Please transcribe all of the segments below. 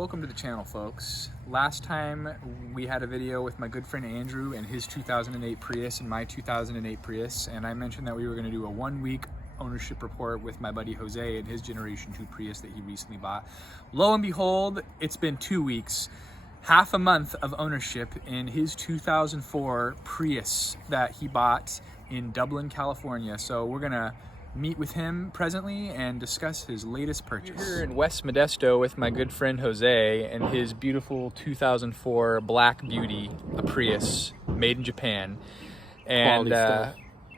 Welcome to the channel, folks. Last time we had a video with my good friend Andrew and his 2008 Prius and my 2008 Prius, and I mentioned that we were going to do a 1-week ownership report with my buddy Jose and his Generation 2 Prius that he recently bought. Lo and behold, it's been 2 weeks, half a month of ownership in his 2004 Prius that he bought in Dublin, California. So we're gonna meet with him presently and discuss his latest purchase. We're here in West Modesto with my good friend Jose and his beautiful 2004 Black Beauty, a Prius made in Japan. And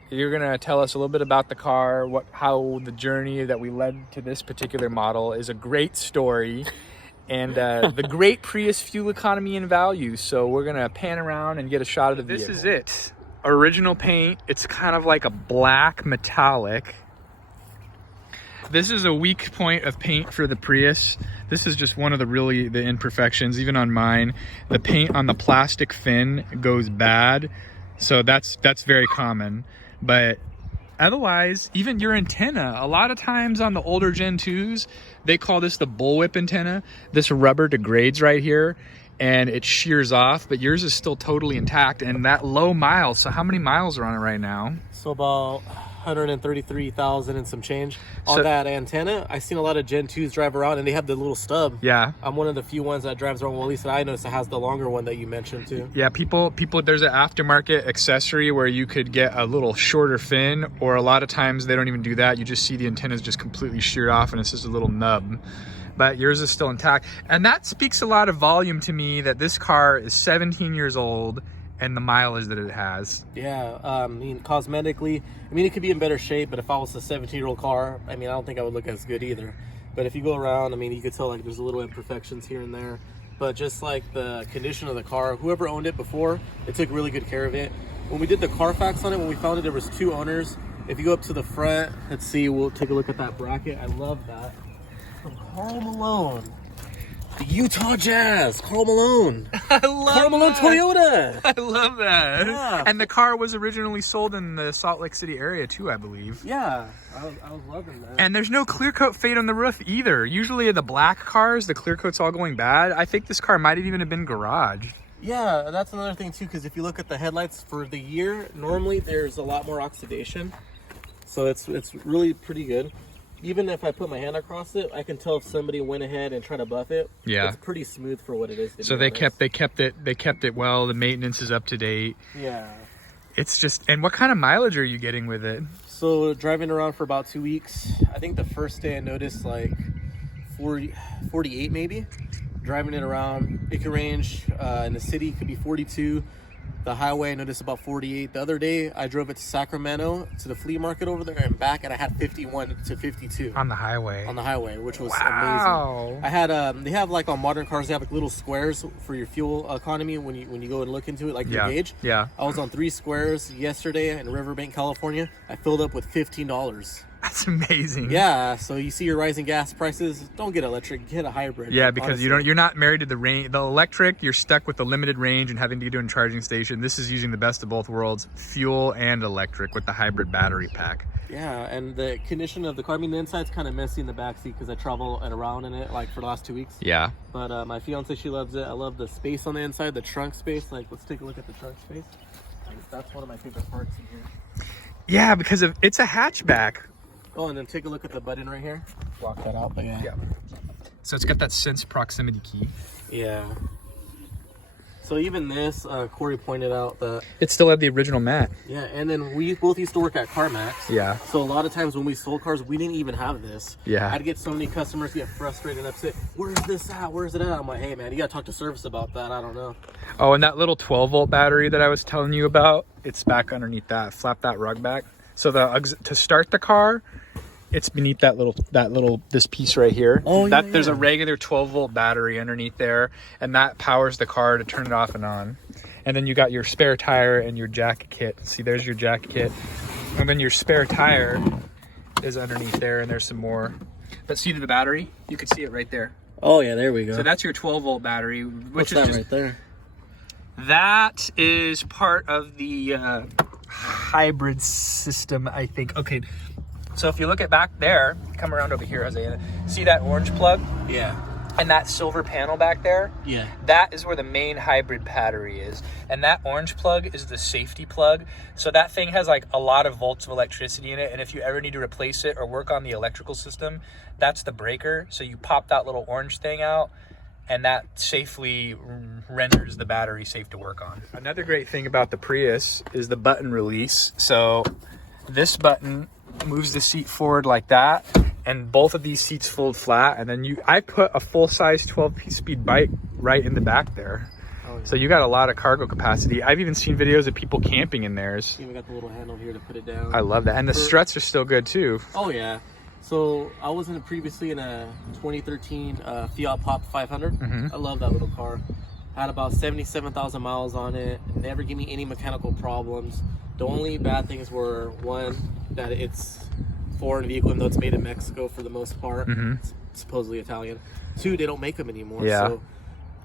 you're gonna tell us a little bit about the car, how the journey that we led to this particular model is a great story, and the great Prius fuel economy and value. So we're gonna pan around and get a shot of the vehicle. This is it. Original paint. It's kind of like a black metallic. This is a weak point of paint for the Prius. This is just one of the imperfections. Even on mine, the paint on the plastic fin goes bad, so that's very common. But otherwise, even your antenna, a lot of times on the older Gen 2s, they call this the bullwhip antenna. This rubber degrades right here and it shears off, but yours is still totally intact and that low miles. So how many miles are on it right now? So about 133,000 and some change on that antenna. I've seen a lot of Gen 2s drive around and they have the little stub. Yeah. I'm one of the few ones that drives around. Well, at least that I noticed, that has the longer one that you mentioned too. Yeah, people, there's an aftermarket accessory where you could get a little shorter fin, or a lot of times they don't even do that. You just see the antennas just completely sheared off and it's just a little nub. But yours is still intact. And that speaks a lot of volume to me that this car is 17 years old and the mileage that it has. Yeah, I mean, cosmetically, I mean, it could be in better shape, but if I was a 17-year-old car, I mean, I don't think I would look as good either. But if you go around, I mean, you could tell like there's a little imperfections here and there. But just like the condition of the car, whoever owned it before, they took really good care of it. When we did the Carfax on it, when we found it, there was 2 owners. If you go up to the front, let's see, we'll take a look at that bracket. I love that. From Carl Malone. The Utah Jazz, Carl Malone. I love Carl Malone Toyota. I love that. Yeah. And the car was originally sold in the Salt Lake City area too, I believe. Yeah, I was loving that. And there's no clear coat fade on the roof either. Usually the black cars, the clear coat's all going bad. I think this car might have even have been garage. Yeah, that's another thing too, because if you look at the headlights for the year, normally there's a lot more oxidation. So it's really pretty good. Even if I put my hand across it, I can tell if somebody went ahead and tried to buff it. Yeah, it's pretty smooth for what it is. So they kept it well. The maintenance is up to date. Yeah, it's just, and what kind of mileage are you getting with it? So driving around for about 2 weeks, I think the first day I noticed like 48 maybe. Driving it around, it can range in the city, it could be 42. The highway, I noticed about 48. The other day, I drove it to Sacramento, to the flea market over there and back, and I had 51 to 52. On the highway? On the highway, which was wow. Amazing. I had, they have like on modern cars, they have like little squares for your fuel economy when you go and look into it, like your gauge. Yeah. I was on 3 squares yesterday in Riverbank, California. I filled up with $15. That's amazing. Yeah, so you see your rising gas prices, don't get electric, get a hybrid. Yeah, because honestly, you're not married to the range. The electric, you're stuck with the limited range and having to do a charging station. This is using the best of both worlds, fuel and electric with the hybrid battery pack. Yeah, and the condition of the car, I mean, the inside's kind of messy in the backseat because I travel around in it like for the last 2 weeks. Yeah. But my fiance, she loves it. I love the space on the inside, the trunk space. Like, let's take a look at the trunk space. That's one of my favorite parts in here. Yeah, because it's a hatchback. Oh, and then take a look at the button right here. Block that out, but yeah. So it's got that sense proximity key. Yeah. So even this, Corey pointed out that it still had the original mat. Yeah, and then we both used to work at CarMax. Yeah. So a lot of times when we sold cars, we didn't even have this. Yeah. I'd get so many customers get frustrated and upset. Where's this at? Where's it at? I'm like, hey man, you gotta talk to service about that. I don't know. Oh, and that little 12-volt battery that I was telling you about, it's back underneath that. Flap that rug back. So to start the car, it's beneath this piece right here. Oh, yeah, There's a regular 12-volt battery underneath there, and that powers the car to turn it off and on. And then you got your spare tire and your jack kit. See, there's your jack kit. And then your spare tire is underneath there, and there's some more. But see the battery? You can see it right there. Oh yeah, there we go. So that's your 12-volt battery, which What's that right there? That is part of the hybrid system, I think. Okay, so if you look at back there, come around over here, Jose, see that orange plug? Yeah. And that silver panel back there, Yeah. that is where the main hybrid battery is. And that orange plug is the safety plug. So that thing has like a lot of volts of electricity in it. And if you ever need to replace it or work on the electrical system, that's the breaker. So you pop that little orange thing out, and that safely renders the battery safe to work on. Another great thing about the Prius is the button release. So this button moves the seat forward like that, and both of these seats fold flat, and then I put a full-size 12-speed bike right in the back there. Oh, yeah. So you got a lot of cargo capacity. I've even seen videos of people camping in theirs. You even got the little handle here to put it down. I love that. And the struts are still good too. Oh yeah. So I was previously in a 2013 Fiat Pop 500. I love that little car. Had about 77,000 miles on it. Never gave me any mechanical problems. The only bad things were, one, that it's foreign vehicle, even though it's made in Mexico for the most part. It's supposedly Italian. Two, they don't make them anymore. Yeah. So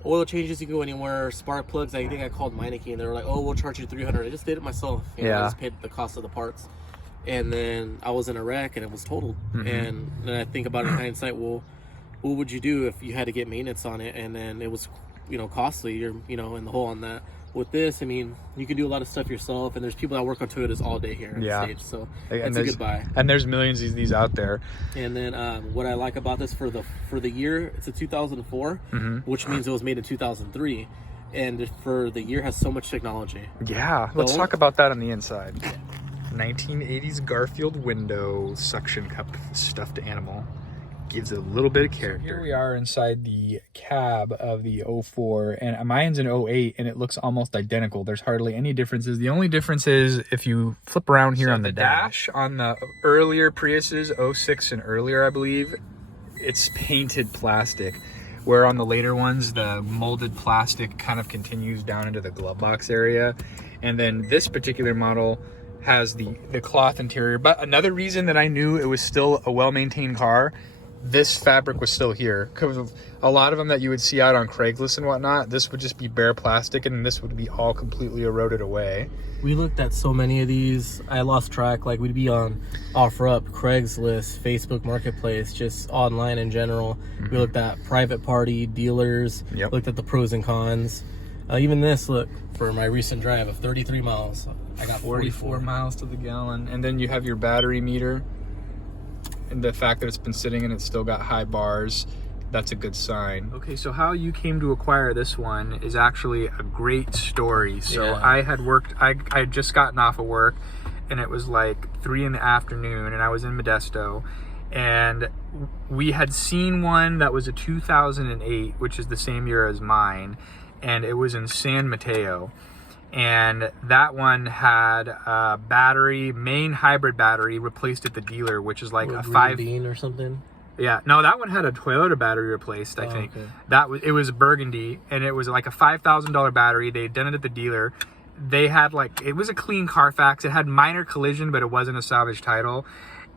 oil changes, you can go anywhere. Spark plugs, I think I called Meineke, and they were like, "Oh, we'll charge you $300." I just did it myself. You know, I just paid the cost of the parts. And then I was in a wreck, and it was totaled. And then I think about it in hindsight. Well, what would you do if you had to get maintenance on it, and then it was, costly? You're, in the hole on that. With this, I mean, you can do a lot of stuff yourself, and there's people that work on Toyotas all day here in the States, so it's a good buy. And there's millions of these out there. And then what I like about this for the year, it's a 2004, which means it was made in 2003, and for the year has so much technology. Yeah, let's talk about that on the inside. 1980s Garfield window suction cup stuffed animal. Gives it a little bit of character. So here we are inside the cab of the 04, and mine's an 08, and it looks almost identical. There's hardly any differences. The only difference is if you flip around here on the dash, on the earlier Priuses, 06 and earlier, I believe, it's painted plastic, where on the later ones, the molded plastic kind of continues down into the glove box area. And then this particular model has the cloth interior. But another reason that I knew it was still a well-maintained car, this fabric was still here, because a lot of them that you would see out on Craigslist and whatnot, this would just be bare plastic, and this would be all completely eroded away. We looked at so many of these, I lost track. Like, we'd be on OfferUp, Craigslist, Facebook Marketplace, just online in general. We looked at private party dealers, looked at the pros and cons. Even this, look, for my recent drive of 33 miles, I got 44 miles to the gallon. And then you have your battery meter. And the fact that it's been sitting and it's still got high bars, that's a good sign. Okay, so how you came to acquire this one is actually a great story. So I had just gotten off of work, and it was like 3 in the afternoon, and I was in Modesto, and we had seen one that was a 2008, which is the same year as mine, and it was in San Mateo. And that one had a main hybrid battery replaced at the dealer, which is like a 5 bean or something. Yeah, no, that one had a Toyota battery replaced. I think it was burgundy, and it was like a $5,000 battery. They had done it at the dealer. They had it was a clean Carfax. It had minor collision, but it wasn't a salvage title.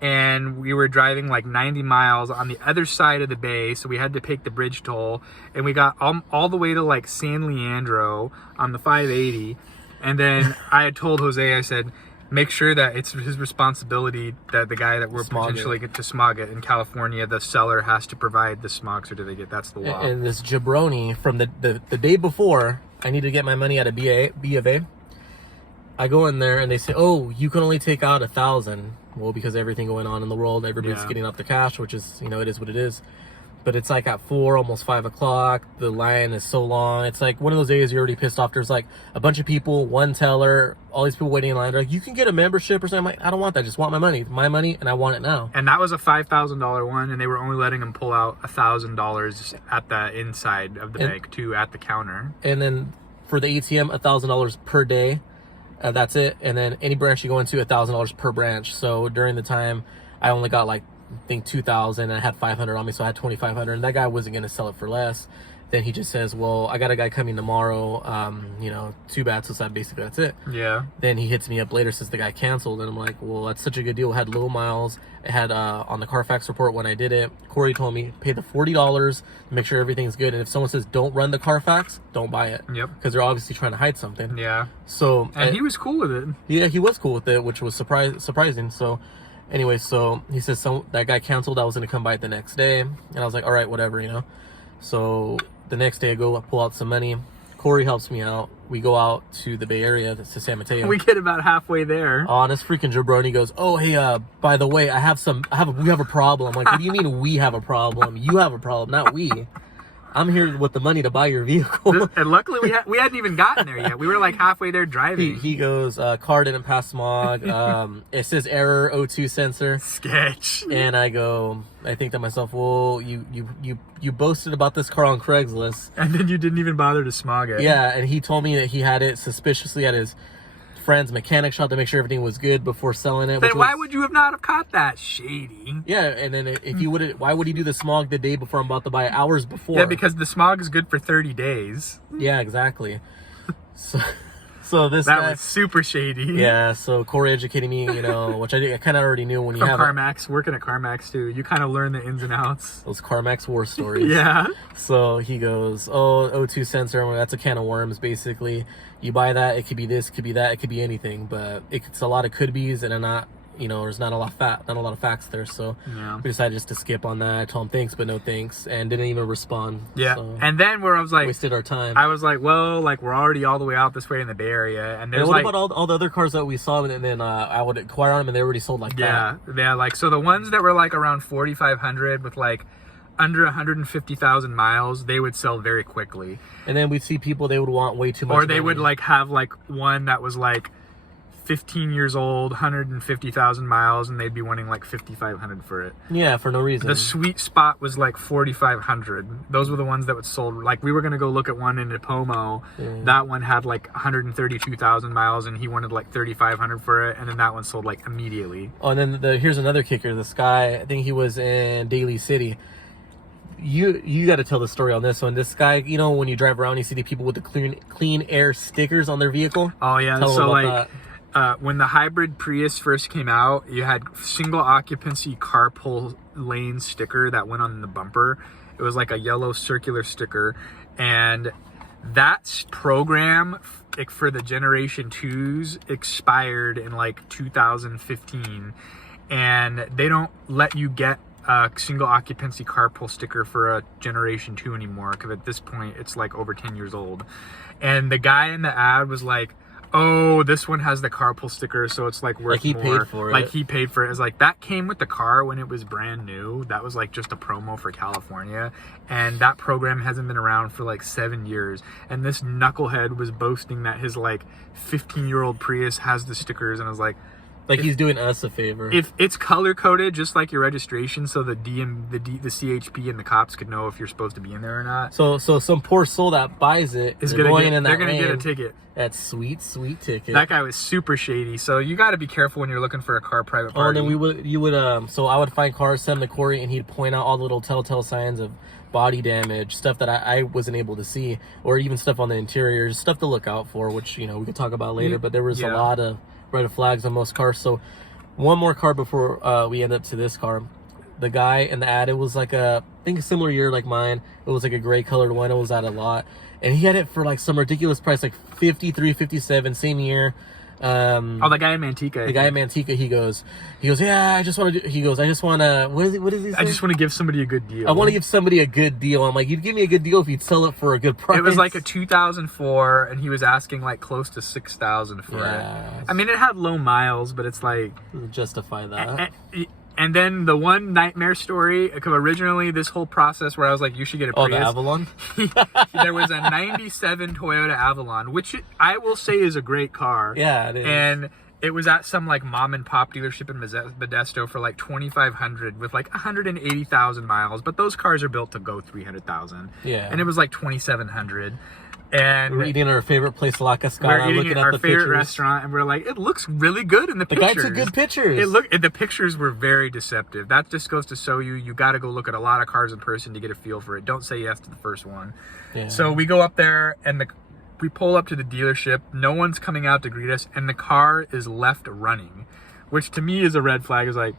And we were driving like 90 miles on the other side of the bay, so we had to take the bridge toll, and we got all the way to like San Leandro on the 580. And then I had told Jose, I said, make sure that it's his responsibility that the guy that we're potentially get to smog it in California, the seller has to provide the smog certificate. That's the law. And this jabroni from the day before, I need to get my money out of B of A. I go in there and they say, "Oh, you can only take out 1,000." Well, because everything going on in the world, everybody's getting up the cash, which is, it is what it is. But it's like at 4, almost 5 o'clock. The line is so long. It's like one of those days you're already pissed off. There's like a bunch of people, one teller, all these people waiting in line. They're like, "You can get a membership or something." I'm like, I don't want that. I just want my money, and I want it now. And that was a $5,000 one, and they were only letting them pull out $1,000 at the inside of the bank too, at the counter. And then for the ATM, $1,000 per day. That's it. And then any branch you go into, $1,000 per branch. So during the time, I only got like, I think 2,000, and I had 500 on me, so I had 2,500. And that guy wasn't going to sell it for less. Then he just says, "Well, I got a guy coming tomorrow. Too bad." So basically that's it. Yeah. Then he hits me up later, says the guy canceled, and I'm like, "Well, that's such a good deal." It had low miles. It had on the Carfax report when I did it, Corey told me pay the $40 to make sure everything's good. And if someone says don't run the Carfax, don't buy it. Yep. Because they're obviously trying to hide something. Yeah. So and he was cool with it. Yeah, he was cool with it, which was surprising. So anyway, so he says that guy canceled. I was gonna come by it the next day, and I was like, all right, whatever, So the next day I go pull out some money. Corey helps me out. We go out to the Bay Area, to San Mateo. We get about halfway there. Oh, and this freaking jabroni goes, "Oh, hey, by the way, we have a problem." I'm like, "What do you mean we have a problem? You have a problem, not we. I'm here with the money to buy your vehicle." And luckily we hadn't even gotten there yet. We were like halfway there driving. He goes, "Car didn't pass smog. It says error O2 sensor." Sketch. And I think to myself, well, you boasted about this car on Craigslist, and then you didn't even bother to smog it. Yeah, and he told me that he had it suspiciously at his friend's mechanic shop to make sure everything was good before selling it. Then why would you have not have caught that? Shady. Yeah, and then if you would, why would he do the smog the day before I'm about to buy it, hours before? Yeah, because the smog is good for 30 days. Yeah, exactly. So this that guy was super shady. Yeah, so Corey educated me, which I kind of already knew when you have CarMax, working at CarMax too. You kind of learn the ins and outs. Those CarMax war stories. Yeah. So he goes, "Oh, O2 sensor, that's a can of worms, basically. You buy that, it could be this, it could be that, it could be anything, but it's a lot of could be's and there's not a lot of facts there." So we decided just to skip on that. I told him thanks, but no thanks, and didn't even respond. Yeah. So and then where I was like, wasted our time. I was like, well, like we're already all the way out this way in the Bay Area, and there's what about all the other cars that we saw, and then I would inquire on them, and they already sold like that. Yeah, like so the ones that were like around 4,500 with like under 150,000 miles, they would sell very quickly. And then we'd see people, they would want way too much or they money. would like have like one that was like 15 years old, 150,000 miles, and they'd be wanting like 5,500 for it. Yeah, for no reason. The sweet spot was like 4,500. Those were the ones that would sold. Like we were gonna go look at one in Nipomo. Yeah. That one had like 132,000 miles, and he wanted like 3,500 for it, and then that one sold like immediately. Oh, and then here's another kicker. This guy, I think he was in Daly City. You got to tell the story on this one. This guy, when you drive around, you see the people with the clean air stickers on their vehicle. Oh yeah, so like. When the hybrid Prius first came out, you had single occupancy carpool lane sticker that went on the bumper. It was like a yellow circular sticker, and that program for the Generation 2s expired in like 2015, and they don't let you get a single occupancy carpool sticker for a Generation 2 anymore, because at this point it's like over 10 years old. And the guy in the ad was like, "Oh, this one has the carpool sticker, so it's like worth more." Paid for it. Like he paid for it. It's like that came with the car when it was brand new. That was like just a promo for California, and that program hasn't been around for like 7 years. And this knucklehead was boasting that his like 15-year-old Prius has the stickers, and I was like he's doing us a favor. If it's color coded, just like your registration, so the CHP and the cops could know if you're supposed to be in there or not. So some poor soul that buys it is they're gonna get a ticket. That sweet ticket. That guy was super shady. So you got to be careful when you're looking for a car private party. Oh, and then so I would find cars, send them to Corey, and he'd point out all the little telltale signs of body damage, stuff that I wasn't able to see, or even stuff on the interior, stuff to look out for, which we could talk about later. But there was a lot of red flags on most cars. So one more car before we end up to this car. The guy in the ad, it was like I think a similar year like mine. It was like a gray colored one. It was at a lot, and he had it for like some ridiculous price, like 53, 57, same year. The guy in Manteca. The guy in Manteca, he goes, yeah, I just want to, what is he saying? I just want to give somebody a good deal. I want to give somebody a good deal. I'm like, you'd give me a good deal if you'd sell it for a good price. It was like a 2004, and he was asking like close to 6,000 for it. I mean, it had low miles, but it's like justify that. And then the one nightmare story, because originally this whole process where I was like, you should get a Prius. Oh, the Avalon? There was a 97 Toyota Avalon, which I will say is a great car. Yeah, it is. And it was at some like mom and pop dealership in Modesto for like 2,500 with like 180,000 miles. But those cars are built to go 300,000. Yeah. And it was like 2,700. And we're eating at our favorite place, La Cascada. We're eating at our favorite restaurant, and we're like, it looks really good in the pictures. The guy took good pictures. The pictures were very deceptive. That just goes to show you got to go look at a lot of cars in person to get a feel for it. Don't say yes to the first one. Yeah. So we go up there, and we pull up to the dealership. No one's coming out to greet us, and the car is left running, which to me is a red flag. Is like,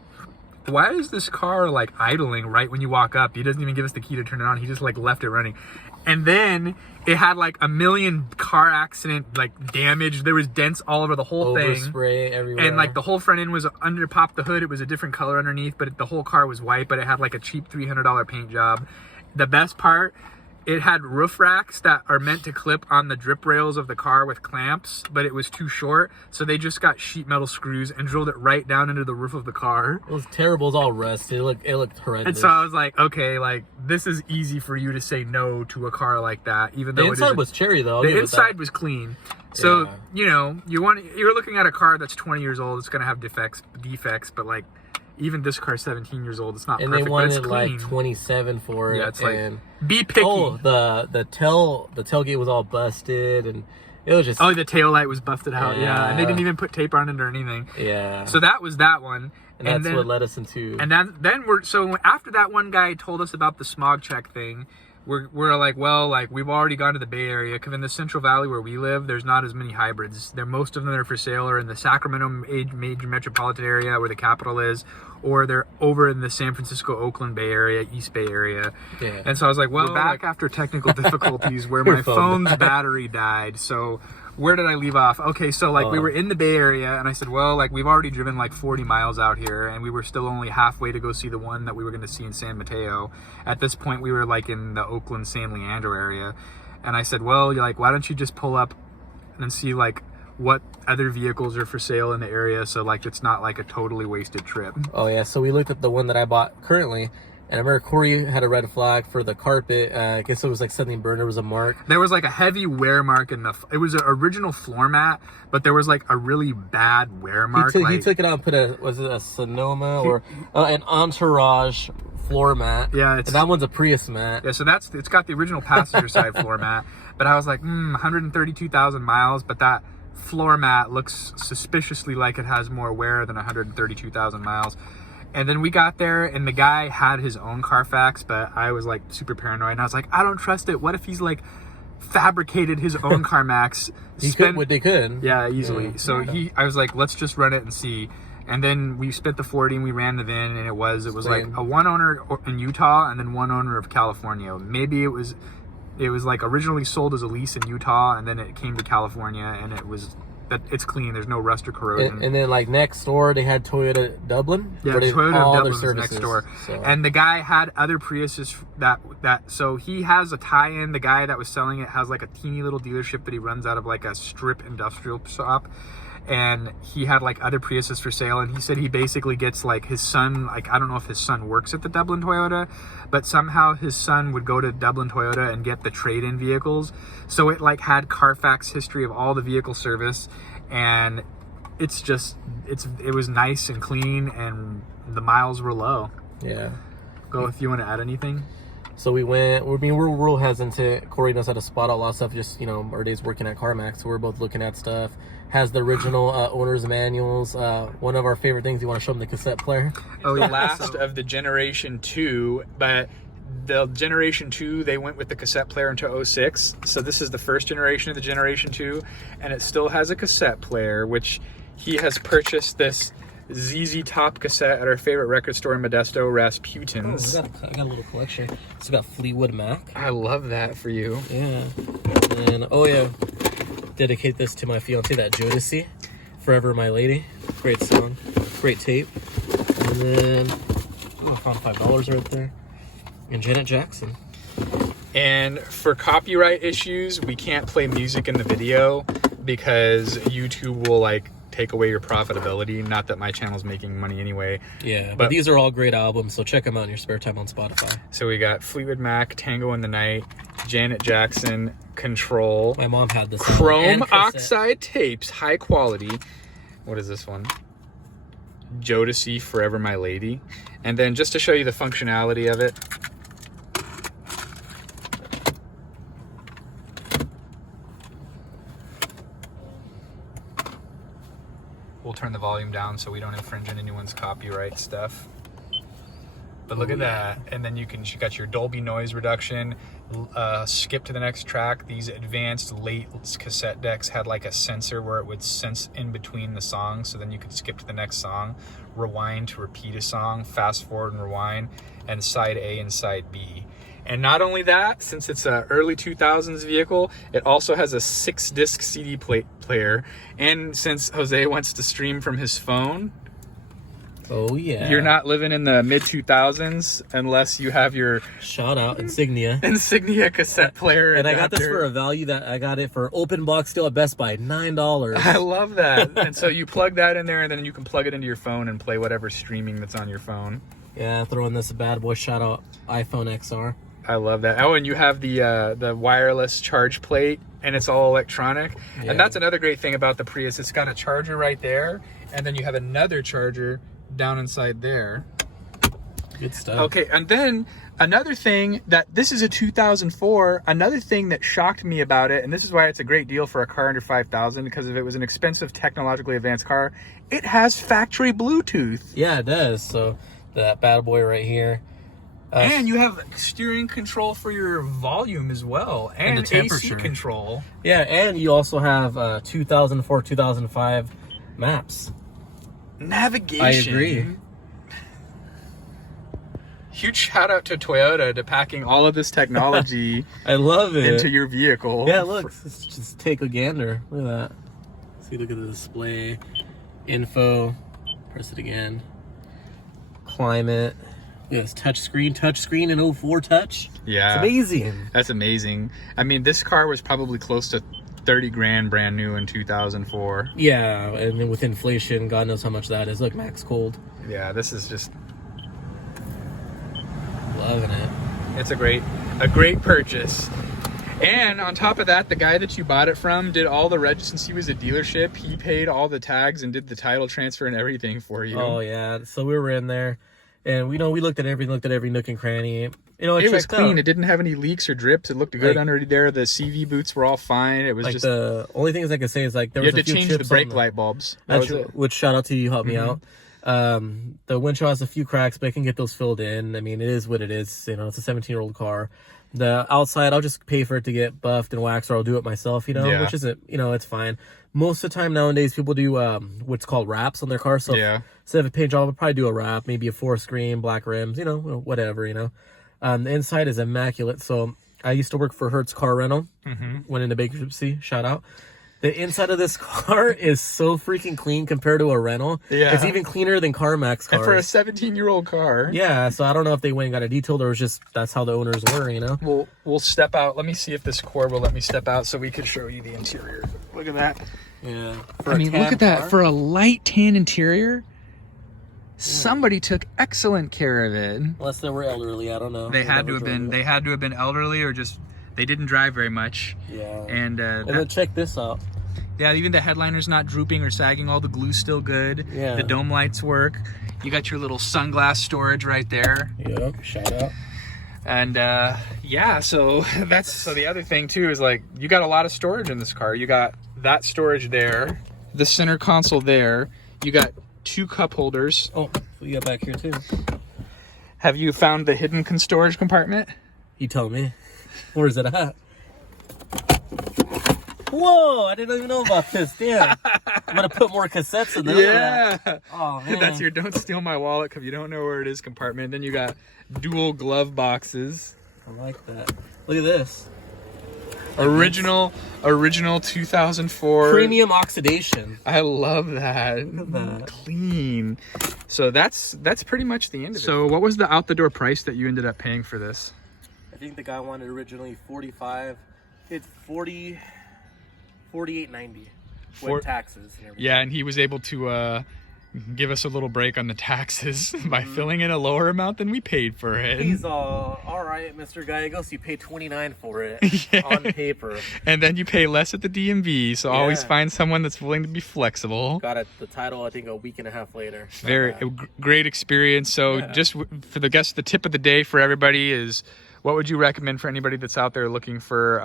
why is this car like idling right when you walk up? He doesn't even give us the key to turn it on. He just like left it running. And then it had like a million car accident like damage. There was dents all over the whole thing. Overspray everywhere. And like the whole front end was pop the hood. It was a different color underneath, but the whole car was white, but it had like a cheap $300 paint job. The best part, it had roof racks that are meant to clip on the drip rails of the car with clamps, but it was too short, so they just got sheet metal screws and drilled it right down into the roof of the car. It was terrible. It was all rusted. It looked horrendous. And so I was like, okay, like this is easy for you to say no to a car like that, even though the inside was cherry though. The inside was clean. So you know, you're looking at a car that's 20 years old. It's gonna have defects, but like even this car's 17 years old. It's not perfect, and they but it's wanted clean. like 27 for it. Yeah, it's and like be picky. Oh, the tailgate was all busted, and it was just the tail light was busted out. Yeah. And they didn't even put tape on it or anything. Yeah. So that was that one. And that's then, what led us into. And then so after that one guy told us about the smog check thing, we're like, well, like we've already gone to the Bay Area, because in the Central Valley where we live, there's not as many hybrids. Most of them are for sale or in the Sacramento major metropolitan area where the capital is, or they're over in the San Francisco, Oakland Bay Area, East Bay Area. Yeah. And so I was like, well, we're back after technical difficulties where my phone's battery died. So where did I leave off? Okay, so like we were in the Bay Area, and I said, well, like we've already driven like 40 miles out here, and we were still only halfway to go see the one that we were going to see in San Mateo. At this point, we were like in the Oakland, San Leandro area. And I said, well, you're like, why don't you just pull up and see like what other vehicles are for sale in the area, so like it's not like a totally wasted trip. Oh yeah, so we looked at the one that I bought currently, and I remember Corey had a red flag for the carpet. I guess it was like something burned. There was a mark. There was like a heavy wear mark in it was an original floor mat, but there was like a really bad wear mark. He took it out and put was it a Sonoma or an Entourage floor mat? Yeah, and that one's a Prius mat. Yeah, so it's got the original passenger side floor mat, but I was like, 132,000 miles, but that floor mat looks suspiciously like it has more wear than 132,000 miles. And then we got there, and the guy had his own Carfax, but I was like super paranoid, and I was like, I don't trust it. What if he's like fabricated his own CarMax? They could. Yeah, easily. Yeah. So I was like, let's just run it and see. And then we spent the 40 and we ran the VIN, and it was like a one owner in Utah and then one owner of California. Maybe it was like originally sold as a lease in Utah, and then it came to California, and it's clean. There's no rust or corrosion. And then like next door, they had Toyota Dublin. Yeah, Toyota Dublin was next door. So. And the guy had other Priuses so he has a tie-in. The guy that was selling it has like a teeny little dealership that he runs out of like a strip industrial shop. And he had like other Priuses for sale, and he said he basically gets like his son, like I don't know if his son works at the Dublin Toyota, but somehow his son would go to Dublin Toyota and get the trade-in vehicles. So it like had Carfax history of all the vehicle service, and it was nice and clean, and the miles were low. Yeah. Go if you want to add anything. So we went. I mean, we're real hesitant. Corey knows how to spot out a lot of stuff. Just our days working at CarMax, so we're both looking at stuff. Has the original owner's manuals. One of our favorite things. You want to show them the cassette player? Oh yeah. The last of the Generation 2, but the Generation 2 they went with the cassette player into 06. So this is the first generation of the Generation 2, and it still has a cassette player, which he has purchased this ZZ Top cassette at our favorite record store in Modesto, Rasputin's. I got a little collection. It's got Fleetwood Mac. I love that for you. Yeah. And dedicate this to my fiance, that Jodeci, Forever My Lady. Great song, great tape. And then I found $5 right there. And Janet Jackson. And for copyright issues, we can't play music in the video because YouTube will like take away your profitability. Not that my channel's making money anyway. Yeah, but these are all great albums, so check them out in your spare time on Spotify. So we got Fleetwood Mac, Tango in the Night, Janet Jackson, Control. My mom had this. Chrome oxide tapes, high quality. What is this one? Jodeci, Forever My Lady. And then just to show you the functionality of it, we'll turn the volume down so we don't infringe on anyone's copyright stuff. But look at that. And then you got your Dolby noise reduction, skip to the next track. These advanced late cassette decks had like a sensor where it would sense in between the songs, so then you could skip to the next song, rewind to repeat a song, fast forward and rewind, and side A and side B. And not only that, since it's an early 2000s vehicle, it also has a 6-disc CD player. And since Jose wants to stream from his phone, Oh yeah. You're not living in the mid 2000s unless you have your shout out Insignia cassette player. And I got this for a value that I got it for open box deal at Best Buy, $9. I love that. And so you plug that in there, and then you can plug it into your phone and play whatever streaming that's on your phone. Yeah, throwing this bad boy. Shout out iPhone XR. I love that. Oh, and you have the wireless charge plate, and it's all electronic. Yeah. And that's another great thing about the Prius. It's got a charger right there, and then you have another charger down inside there. Good stuff. Okay, and then another thing that this is a 2004. Another thing that shocked me about it, and this is why it's a great deal for a car under 5,000, because if it was an expensive, technologically advanced car, it has factory Bluetooth. Yeah, it does. So that bad boy right here. And you have steering control for your volume as well, and the temperature. AC control. Yeah, and you also have 2004, 2005 maps. Navigation. I agree. Huge shout out to Toyota to packing all of this technology I love it. into your vehicle. Yeah, look, let's just take a gander. Look at that. See, look at the display, info. Press it again. Climate. Look at this touchscreen in 04 touch. Yeah, it's amazing. That's amazing. I mean, this car was probably close to 30 grand brand new in 2004. Yeah, and then with inflation, God knows how much that is. Look, max cold. Yeah, this is just loving it. It's a great purchase. And on top of that, the guy that you bought it from did all the since he was a dealership, he paid all the tags and did the title transfer and everything for you. Oh yeah, so we were in there, and we looked at every nook and cranny. It was clean. It didn't have any leaks or drips. It looked good under there. The CV boots were all fine. It was like just the only things I could say is like there was you had to change the brake light bulbs. Which shout out to you, helped me out. The windshield has a few cracks, but I can get those filled in. I mean, it is what it is. It's a 17-year-old car. The outside, I'll just pay for it to get buffed and waxed, or I'll do it myself. Which isn't it's fine. Most of the time nowadays, people do what's called wraps on their car. So instead of a paint job, I'll probably do a wrap, maybe a 4-screen, black rims, whatever. The inside is immaculate. So I used to work for Hertz Car Rental. Went into bankruptcy. Shout out. The inside of this car is so freaking clean compared to a rental. Yeah. It's even cleaner than CarMax cars. And for a 17-year-old car. Yeah, so I don't know if they went and got it detailed or it was just that's how the owners were, We'll step out. Let me see if this cord will let me step out so we could show you the interior. Look at that. Yeah. Look at that. For a light tan interior, somebody took excellent care of it. Unless they were elderly, I don't know. They had to have been elderly, or just they didn't drive very much. Yeah. And then check this out. Yeah, even the headliner's not drooping or sagging. All the glue's still good. Yeah. The dome lights work. You got your little sunglass storage right there. Yep, shout out. And so the other thing too is like you got a lot of storage in this car. You got that storage there, the center console there. You got 2 cup holders. Oh, we got back here too. Have you found the hidden storage compartment? You tell me. Where is it at? Whoa, I didn't even know about this. Damn. I'm going to put more cassettes in there. Yeah. Oh, man. That's your don't steal my wallet because you don't know where it is compartment. Then you got dual glove boxes. I like that. Look at this. Original 2004. Premium oxidation. I love that. Look at that. Clean. So that's pretty much the end of it. So what was the out the door price that you ended up paying for this? I think the guy wanted originally $45. It's $48.90 with taxes and everything. Yeah, and he was able to give us a little break on the taxes by filling in a lower amount than we paid for it. He's all right, Mr. Gallegos, you pay $29 for it on paper. And then you pay less at the DMV, so always find someone that's willing to be flexible. Got it, the title, I think, a week and a half later. Very great experience. So just for the tip of the day for everybody is, what would you recommend for anybody that's out there looking for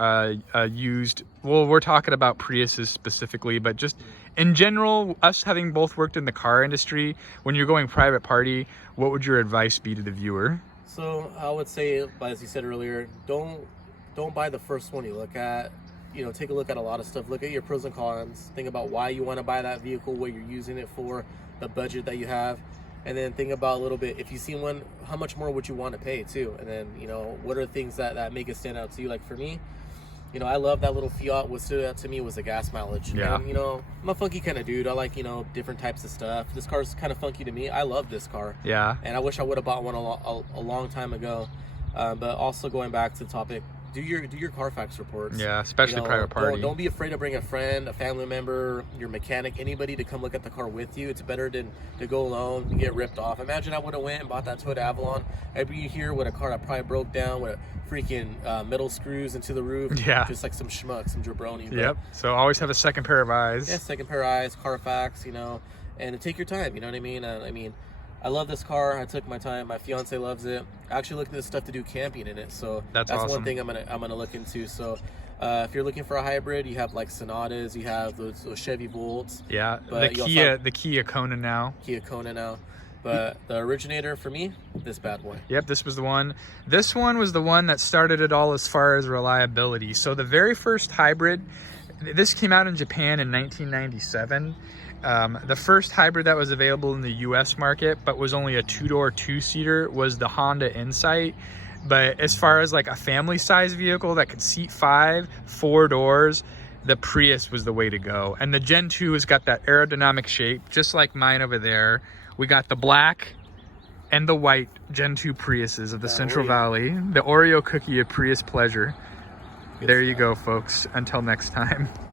a used, well, we're talking about Priuses specifically, but just in general, us having both worked in the car industry, when you're going private party, what would your advice be to the viewer? So I would say, as you said earlier, don't buy the first one you look at. Take a look at a lot of stuff. Look at your pros and cons. Think about why you want to buy that vehicle, what you're using it for, the budget that you have. And then think about a little bit, if you see one, how much more would you want to pay too? And then, what are the things that make it stand out to you? Like for me, You know, I love that little Fiat. What stood out to me was the gas mileage. Yeah. And, you know, I'm a funky kind of dude. I like, you know, different types of stuff. This car's kind of funky to me. I love this car. Yeah. And I wish I would have bought one a long time ago. But also going back to the topic, do your Carfax reports. Yeah, especially private party. Don't be afraid to bring a friend, a family member, your mechanic, anybody to come look at the car with you. It's better than to go alone and get ripped off. Imagine I would have went and bought that Toyota Avalon. I'd be here with a car that probably broke down with freaking metal screws into the roof. Yeah. Just like some schmuck, some jabroni. Yep. So always have a second pair of eyes. Yeah, second pair of eyes, Carfax, you know, and take your time. You know what I mean? I love this car. I took my time. My fiance loves it. I actually looked at this stuff to do camping in it, so that's awesome. One thing I'm gonna look into. So if you're looking for a hybrid, you have like Sonatas, you have those Chevy Volts. Yeah, but the Kia Kona now. But the originator for me, this bad boy. Yep, this was the one. This one was the one that started it all as far as reliability. So the very first hybrid, this came out in Japan in 1997. The first hybrid that was available in the US market, but was only a two-door, two-seater, was the Honda Insight. But as far as like a family size vehicle that could seat 5, 4 doors, the Prius was the way to go. And the Gen 2 has got that aerodynamic shape, just like mine over there. We got the black and the white Gen 2 Priuses of the Central Valley, the Oreo cookie of Prius pleasure. There you go, folks. Until next time.